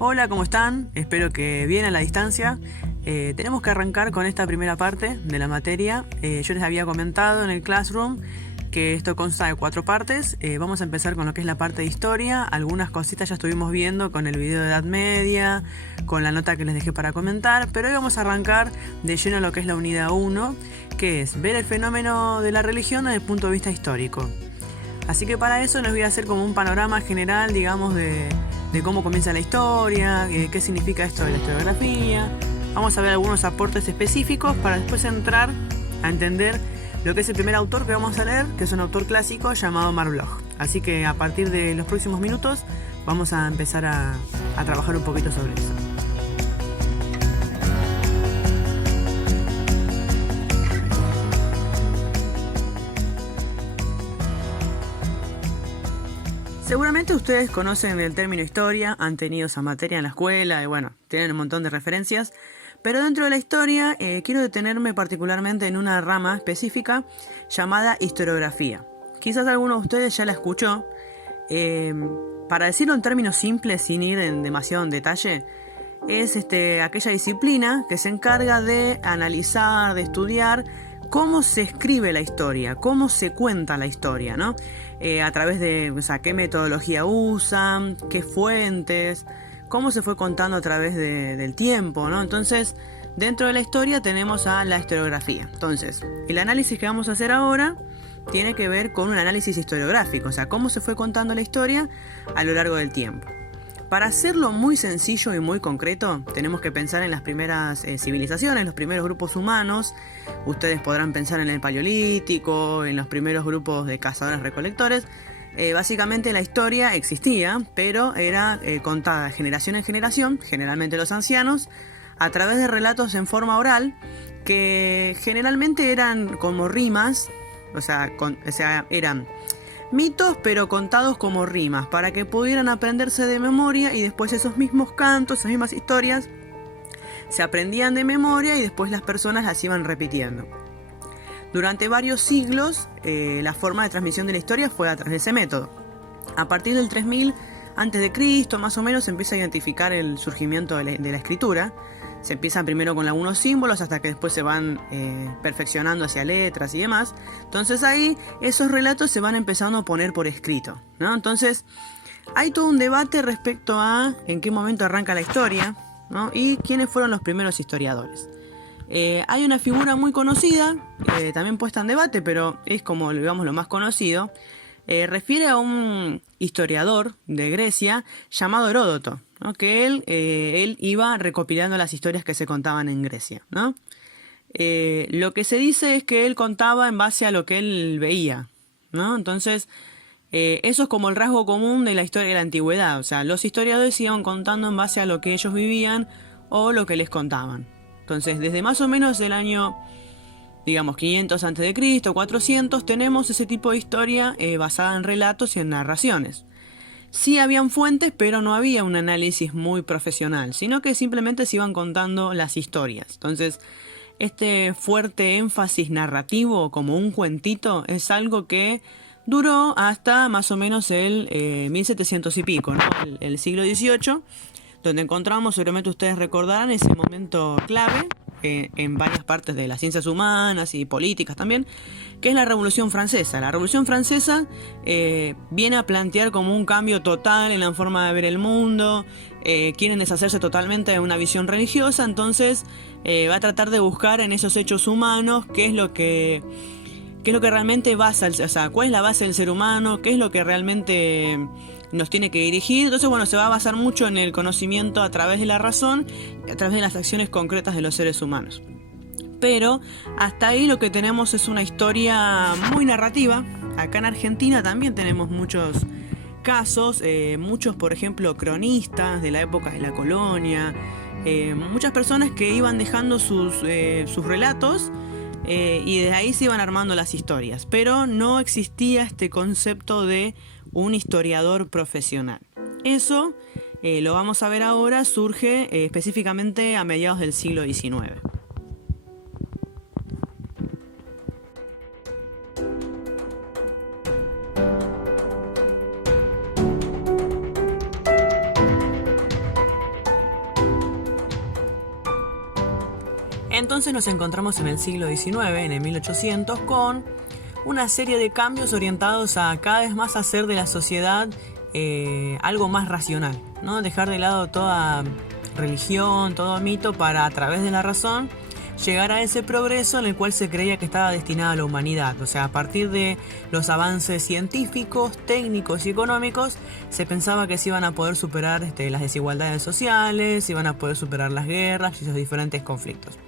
Hola, ¿cómo están? Espero que bien a la distancia. Tenemos que arrancar con esta primera parte de la materia. Yo les había comentado en el Classroom que esto consta de 4 partes. Vamos a empezar con lo que es la parte de historia. Algunas cositas ya estuvimos viendo con el video de Edad Media, con la nota que les dejé para comentar, pero hoy vamos a arrancar de lleno lo que es la unidad 1, que es ver el fenómeno de la religión desde el punto de vista histórico. Así que para eso les voy a hacer como un panorama general, digamos, de cómo comienza la historia, qué significa esto de la historiografía. Vamos a ver algunos aportes específicos para después entrar a entender lo que es el primer autor que vamos a leer, que es un autor clásico llamado Omar Bloch. Así que a partir de los próximos minutos vamos a empezar a trabajar un poquito sobre eso. Seguramente ustedes conocen el término historia, han tenido esa materia en la escuela y bueno, tienen un montón de referencias. Pero dentro de la historia quiero detenerme particularmente en una rama específica llamada historiografía. Quizás alguno de ustedes ya la escuchó. Para decirlo en términos simples, sin ir en demasiado en detalle, es aquella disciplina que se encarga de analizar, de estudiar cómo se escribe la historia, cómo se cuenta la historia, ¿no? A través de, qué metodología usan, qué fuentes, cómo se fue contando a través del tiempo, ¿no? Entonces, dentro de la historia tenemos a la historiografía. Entonces, el análisis que vamos a hacer ahora tiene que ver con un análisis historiográfico, o sea, cómo se fue contando la historia a lo largo del tiempo. Para hacerlo muy sencillo y muy concreto, tenemos que pensar en las primeras civilizaciones, los primeros grupos humanos. Ustedes podrán pensar en el Paleolítico, en los primeros grupos de cazadores-recolectores. Básicamente la historia existía, pero era contada de generación en generación, generalmente los ancianos, a través de relatos en forma oral, que generalmente eran como rimas, o sea eran mitos pero contados como rimas, para que pudieran aprenderse de memoria y después esos mismos cantos, esas mismas historias, se aprendían de memoria y después las personas las iban repitiendo. Durante varios siglos, la forma de transmisión de la historia fue a través de ese método. A partir del 3000 a.C., más o menos, se empieza a identificar el surgimiento de la escritura. Se empieza primero con algunos símbolos hasta que después se van perfeccionando hacia letras y demás. Entonces ahí esos relatos se van empezando a poner por escrito, ¿no? Entonces hay todo un debate respecto a en qué momento arranca la historia, ¿no? Y quiénes fueron los primeros historiadores. Hay una figura muy conocida, también puesta en debate, pero es como, digamos, lo más conocido. Refiere a un historiador de Grecia llamado Heródoto, ¿no? Que él iba recopilando las historias que se contaban en Grecia, ¿no? Lo que se dice es que él contaba en base a lo que él veía, ¿no? Entonces, eso es como el rasgo común de la historia de la antigüedad. O sea, los historiadores iban contando en base a lo que ellos vivían o lo que les contaban. Entonces, desde más o menos el año, digamos, 500 a.C., 400, tenemos ese tipo de historia basada en relatos y en narraciones. Sí habían fuentes, pero no había un análisis muy profesional, sino que simplemente se iban contando las historias. Entonces, este fuerte énfasis narrativo, como un cuentito, es algo que duró hasta más o menos el 1700 y pico, ¿no? El siglo XVIII, donde encontramos, seguramente ustedes recordarán, ese momento clave en varias partes de las ciencias humanas y políticas también, que es la Revolución Francesa. La Revolución Francesa viene a plantear como un cambio total en la forma de ver el mundo. Quieren deshacerse totalmente de una visión religiosa, entonces va a tratar de buscar en esos hechos humanos qué es lo que realmente basa, o sea, cuál es la base del ser humano, qué es lo que realmente nos tiene que dirigir. Entonces, bueno, se va a basar mucho en el conocimiento a través de la razón, a través de las acciones concretas de los seres humanos. Pero hasta ahí lo que tenemos es una historia muy narrativa. Acá en Argentina también tenemos muchos casos, muchos, por ejemplo, cronistas de la época de la colonia, muchas personas que iban dejando sus relatos y desde ahí se iban armando las historias, pero no existía este concepto de un historiador profesional. Eso, lo vamos a ver ahora, surge específicamente a mediados del siglo XIX. Entonces nos encontramos en el siglo XIX, en el 1800, con una serie de cambios orientados a cada vez más hacer de la sociedad algo más racional, ¿no? Dejar de lado toda religión, todo mito, para a través de la razón llegar a ese progreso en el cual se creía que estaba destinada a la humanidad. O sea, a partir de los avances científicos, técnicos y económicos, se pensaba que se iban a poder superar las desigualdades sociales, se iban a poder superar las guerras y los diferentes conflictos.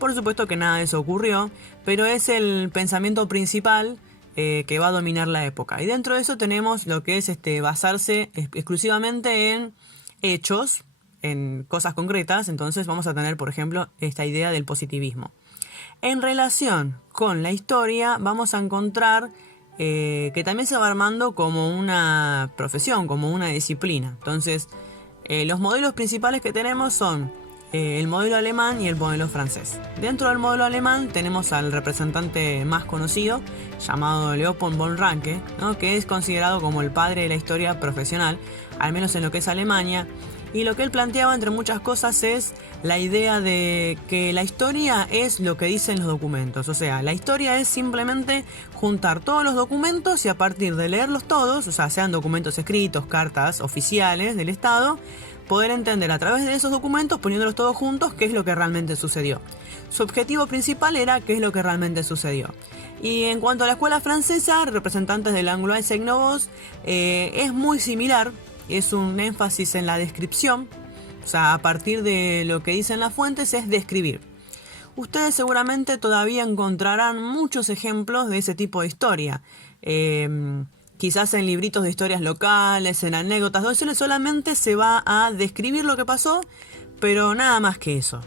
Por supuesto que nada de eso ocurrió, pero es el pensamiento principal que va a dominar la época. Y dentro de eso tenemos lo que es basarse exclusivamente en hechos, en cosas concretas. Entonces vamos a tener, por ejemplo, esta idea del positivismo. En relación con la historia, vamos a encontrar que también se va armando como una profesión, como una disciplina. Entonces, los modelos principales que tenemos son el modelo alemán y el modelo francés. Dentro del modelo alemán tenemos al representante más conocido, llamado Leopold von Ranke, ¿no? Que es considerado como el padre de la historia profesional, al menos en lo que es Alemania. Y lo que él planteaba, entre muchas cosas, es la idea de que la historia es lo que dicen los documentos. O sea, la historia es simplemente juntar todos los documentos y a partir de leerlos todos, o sea, sean documentos escritos, cartas oficiales del Estado, poder entender a través de esos documentos, poniéndolos todos juntos, qué es lo que realmente sucedió. Su objetivo principal era qué es lo que realmente sucedió. Y en cuanto a la escuela francesa, representantes del Anglo-Saxon Novos, es muy similar. Es un énfasis en la descripción, o sea, a partir de lo que dicen las fuentes es describir. Ustedes seguramente todavía encontrarán muchos ejemplos de ese tipo de historia. Quizás en libritos de historias locales, en anécdotas, donde solamente se va a describir lo que pasó, pero nada más que eso.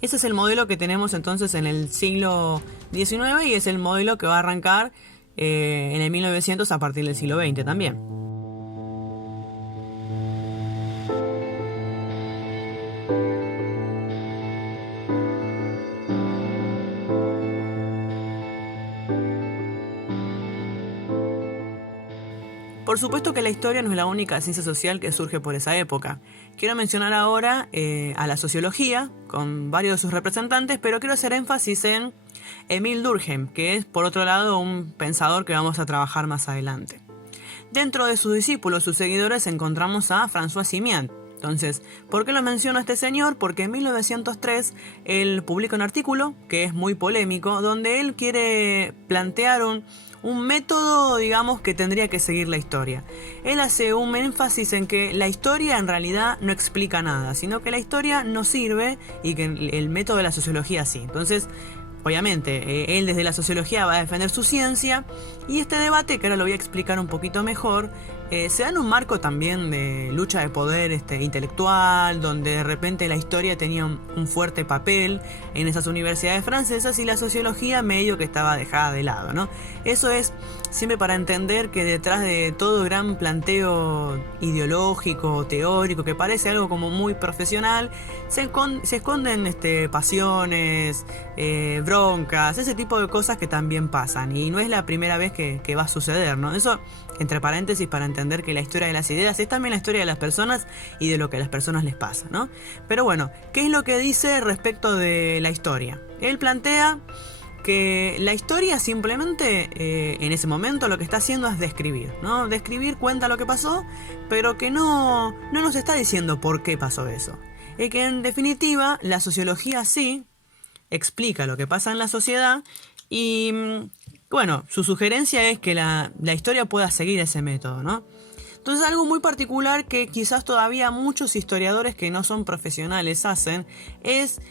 Ese es el modelo que tenemos entonces en el siglo XIX y es el modelo que va a arrancar en el 1900 a partir del siglo XX también. Por supuesto que la historia no es la única ciencia social que surge por esa época. Quiero mencionar ahora a la sociología, con varios de sus representantes, pero quiero hacer énfasis en Émile Durkheim, que es, por otro lado, un pensador que vamos a trabajar más adelante. Dentro de sus discípulos, sus seguidores, encontramos a François Simian. Entonces, ¿por qué lo menciono a este señor? Porque en 1903 él publica un artículo que es muy polémico, donde él quiere plantear un método, digamos, que tendría que seguir la historia. Él hace un énfasis en que la historia en realidad no explica nada, sino que la historia no sirve y que el método de la sociología sí. Entonces, obviamente, él desde la sociología va a defender su ciencia y este debate, que ahora lo voy a explicar un poquito mejor, se da en un marco también de lucha de poder intelectual, donde de repente la historia tenía un fuerte papel en esas universidades francesas y la sociología medio que estaba dejada de lado, ¿no? Eso es siempre para entender que detrás de todo gran planteo ideológico, teórico, que parece algo como muy profesional, se esconden pasiones, broncas, ese tipo de cosas que también pasan y no es la primera vez que va a suceder, ¿no? Eso entre paréntesis para entender que la historia de las ideas es también la historia de las personas y de lo que a las personas les pasa, ¿no? Pero bueno, ¿qué es lo que dice respecto de la historia? Él plantea que la historia simplemente en ese momento lo que está haciendo es describir, ¿no? Describir, cuenta lo que pasó, pero que no nos está diciendo por qué pasó eso. Y que en definitiva la sociología sí explica lo que pasa en la sociedad y bueno, su sugerencia es que la historia pueda seguir ese método, ¿no? Entonces algo muy particular que quizás todavía muchos historiadores que no son profesionales hacen es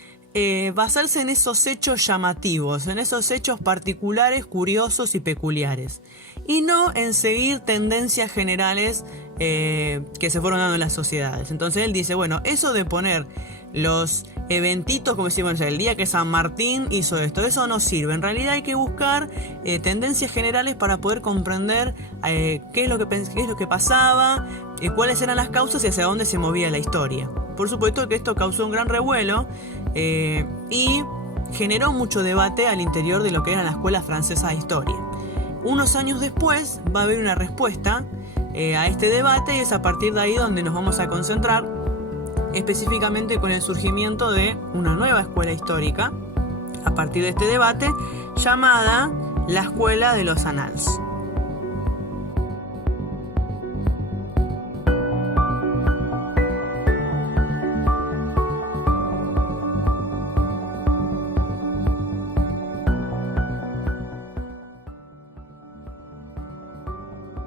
basarse en esos hechos llamativos, en esos hechos particulares, curiosos y peculiares, y no en seguir tendencias generales que se fueron dando en las sociedades. Entonces él dice, bueno, eso de poner los eventitos, como decimos, el día que San Martín hizo esto, eso no sirve. En realidad hay que buscar tendencias generales para poder comprender qué es lo que pasaba, cuáles eran las causas y hacia dónde se movía la historia. Por supuesto que esto causó un gran revuelo y generó mucho debate al interior de lo que era la escuela francesa de historia. Unos años después va a haber una respuesta a este debate y es a partir de ahí donde nos vamos a concentrar específicamente con el surgimiento de una nueva escuela histórica, a partir de este debate, llamada la Escuela de los Annals.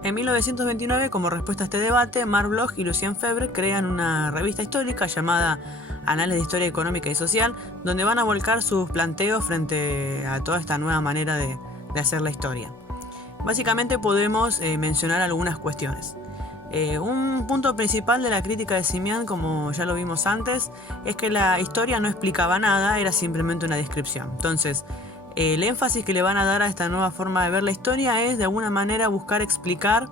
En 1929, como respuesta a este debate, Marc Bloch y Lucien Febvre crean una revista histórica llamada Anales de Historia Económica y Social, donde van a volcar sus planteos frente a toda esta nueva manera de hacer la historia. Básicamente podemos mencionar algunas cuestiones. Un punto principal de la crítica de Simian, como ya lo vimos antes, es que la historia no explicaba nada, era simplemente una descripción. Entonces, el énfasis que le van a dar a esta nueva forma de ver la historia es de alguna manera buscar explicar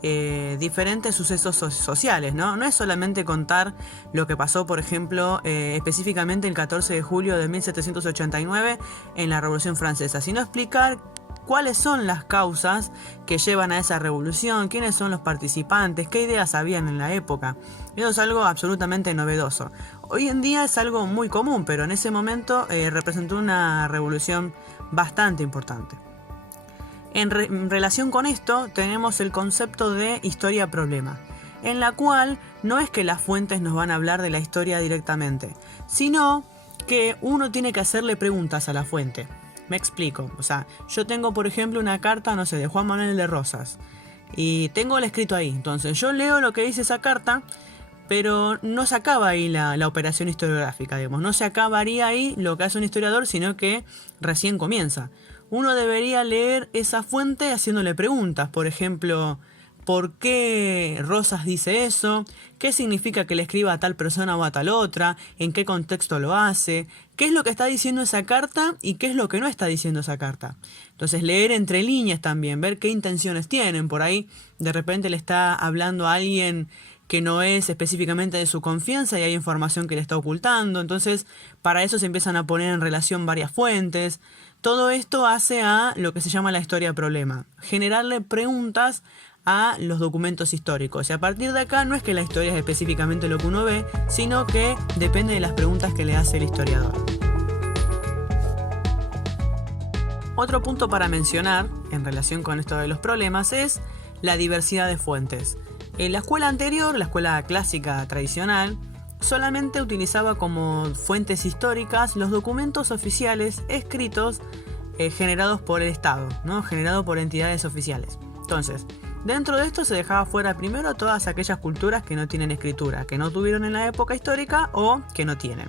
diferentes sucesos sociales, ¿no? No es solamente contar lo que pasó, por ejemplo, específicamente el 14 de julio de 1789 en la Revolución Francesa, sino explicar cuáles son las causas que llevan a esa revolución, quiénes son los participantes, qué ideas habían en la época. Eso es algo absolutamente novedoso. Hoy en día es algo muy común, pero en ese momento representó una revolución bastante importante. En relación con esto tenemos el concepto de historia-problema, en la cual no es que las fuentes nos van a hablar de la historia directamente, sino que uno tiene que hacerle preguntas a la fuente. Me explico, o sea, yo tengo por ejemplo una carta, no sé, de Juan Manuel de Rosas y tengo el escrito ahí, entonces yo leo lo que dice esa carta, pero no se acaba ahí la operación historiográfica, digamos, no se acabaría ahí lo que hace un historiador, sino que recién comienza. Uno debería leer esa fuente haciéndole preguntas, por ejemplo, ¿por qué Rosas dice eso? ¿Qué significa que le escriba a tal persona o a tal otra? ¿En qué contexto lo hace? ¿Qué es lo que está diciendo esa carta y qué es lo que no está diciendo esa carta? Entonces leer entre líneas también, ver qué intenciones tienen. Por ahí de repente le está hablando a alguien que no es específicamente de su confianza y hay información que le está ocultando. Entonces para eso se empiezan a poner en relación varias fuentes. Todo esto hace a lo que se llama la historia-problema, generarle preguntas a los documentos históricos. Y a partir de acá no es que la historia es específicamente lo que uno ve, sino que depende de las preguntas que le hace el historiador. Otro punto para mencionar en relación con esto de los problemas es la diversidad de fuentes. En la escuela anterior, la escuela clásica tradicional, solamente utilizaba como fuentes históricas los documentos oficiales escritos generados por el Estado, ¿no? Generados por entidades oficiales. Entonces, dentro de esto se dejaba fuera primero todas aquellas culturas que no tienen escritura, que no tuvieron en la época histórica o que no tienen.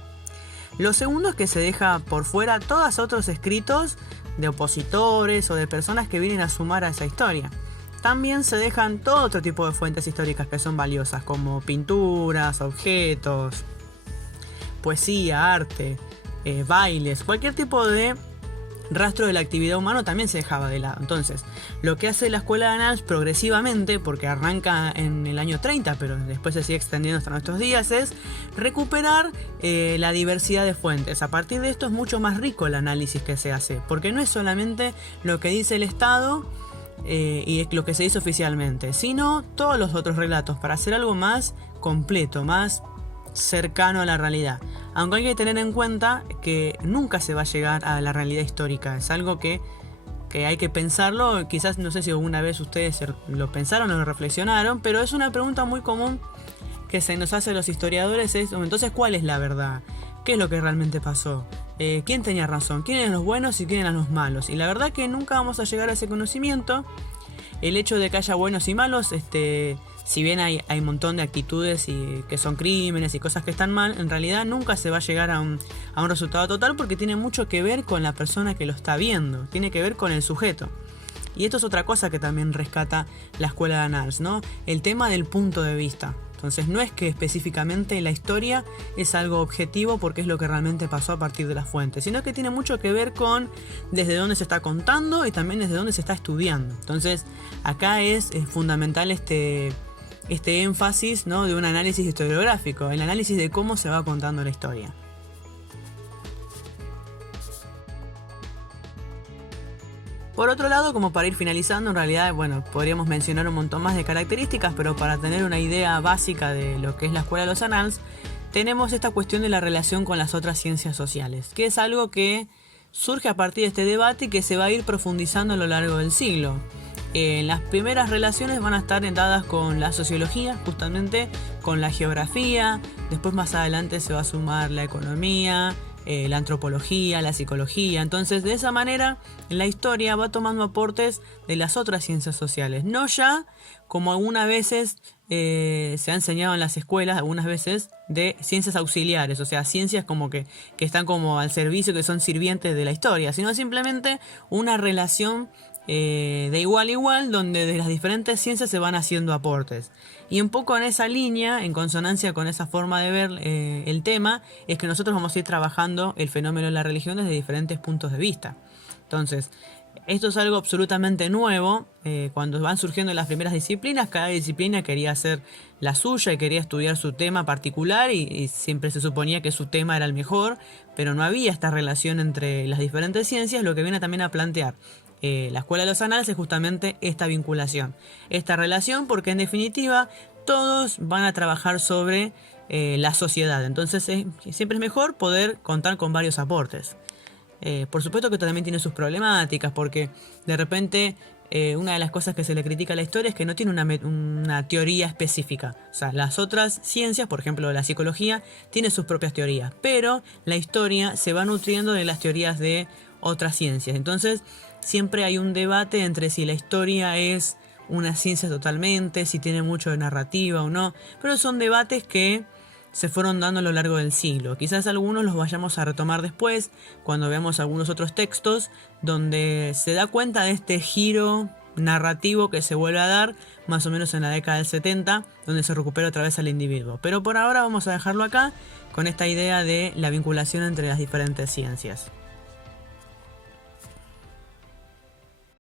Lo segundo es que se deja por fuera todos otros escritos de opositores o de personas que vienen a sumar a esa historia. También se dejan todo otro tipo de fuentes históricas que son valiosas, como pinturas, objetos, poesía, arte, bailes, cualquier tipo de rastro de la actividad humana también se dejaba de lado. Entonces, lo que hace la Escuela de Annals progresivamente, porque arranca en el año 30, pero después se sigue extendiendo hasta nuestros días, es recuperar la diversidad de fuentes. A partir de esto es mucho más rico el análisis que se hace, porque no es solamente lo que dice el Estado y lo que se dice oficialmente, sino todos los otros relatos para hacer algo más completo, más cercano a la realidad. Aunque hay que tener en cuenta que nunca se va a llegar a la realidad histórica, es algo que hay que pensarlo. Quizás no sé si alguna vez ustedes lo pensaron o lo reflexionaron, pero es una pregunta muy común que se nos hace a los historiadores, es entonces ¿cuál es la verdad? ¿Qué es lo que realmente pasó? ¿Quién tenía razón? ¿Quién eran los buenos y quién eran los malos? Y la verdad que nunca vamos a llegar a ese conocimiento. El hecho de que haya buenos y malos, si bien hay un montón de actitudes que son crímenes y cosas que están mal, en realidad nunca se va a llegar a un resultado total, porque tiene mucho que ver con la persona que lo está viendo, tiene que ver con el sujeto. Y esto es otra cosa que también rescata la Escuela de Annals, ¿no? El tema del punto de vista. Entonces no es que específicamente la historia es algo objetivo porque es lo que realmente pasó a partir de las fuentes, sino que tiene mucho que ver con desde dónde se está contando y también desde dónde se está estudiando. Entonces acá es fundamental este énfasis, ¿no?, de un análisis historiográfico, el análisis de cómo se va contando la historia. Por otro lado, como para ir finalizando, en realidad, podríamos mencionar un montón más de características, pero para tener una idea básica de lo que es la Escuela de los Annals, tenemos esta cuestión de la relación con las otras ciencias sociales, que es algo que surge a partir de este debate y que se va a ir profundizando a lo largo del siglo. Las primeras relaciones van a estar dadas con la sociología, justamente con la geografía, después más adelante se va a sumar la economía, la antropología, la psicología. Entonces, de esa manera, la historia va tomando aportes de las otras ciencias sociales, no ya como algunas veces se ha enseñado en las escuelas, algunas veces de ciencias auxiliares, o sea, ciencias como que están como al servicio, que son sirvientes de la historia, sino simplemente una relación de igual a igual, donde de las diferentes ciencias se van haciendo aportes. Y un poco en esa línea, en consonancia con esa forma de ver el tema, es que nosotros vamos a ir trabajando el fenómeno de la religión desde diferentes puntos de vista. Entonces, esto es algo absolutamente nuevo. Cuando van surgiendo las primeras disciplinas, cada disciplina quería hacer la suya y quería estudiar su tema particular y siempre se suponía que su tema era el mejor, pero no había esta relación entre las diferentes ciencias, lo que viene también a plantear la Escuela de los Anales es justamente esta vinculación, esta relación, porque en definitiva todos van a trabajar sobre la sociedad. Entonces siempre es mejor poder contar con varios aportes. Por supuesto que también tiene sus problemáticas, porque de repente una de las cosas que se le critica a la historia es que no tiene una teoría específica. O sea, las otras ciencias, por ejemplo la psicología, tiene sus propias teorías, pero la historia se va nutriendo de las teorías de otras ciencias. Entonces siempre hay un debate entre si la historia es una ciencia totalmente, si tiene mucho de narrativa o no, pero son debates que se fueron dando a lo largo del siglo. Quizás algunos los vayamos a retomar después, cuando veamos algunos otros textos, donde se da cuenta de este giro narrativo que se vuelve a dar, más o menos en la década del 70, donde se recupera otra vez al individuo. Pero por ahora vamos a dejarlo acá, con esta idea de la vinculación entre las diferentes ciencias.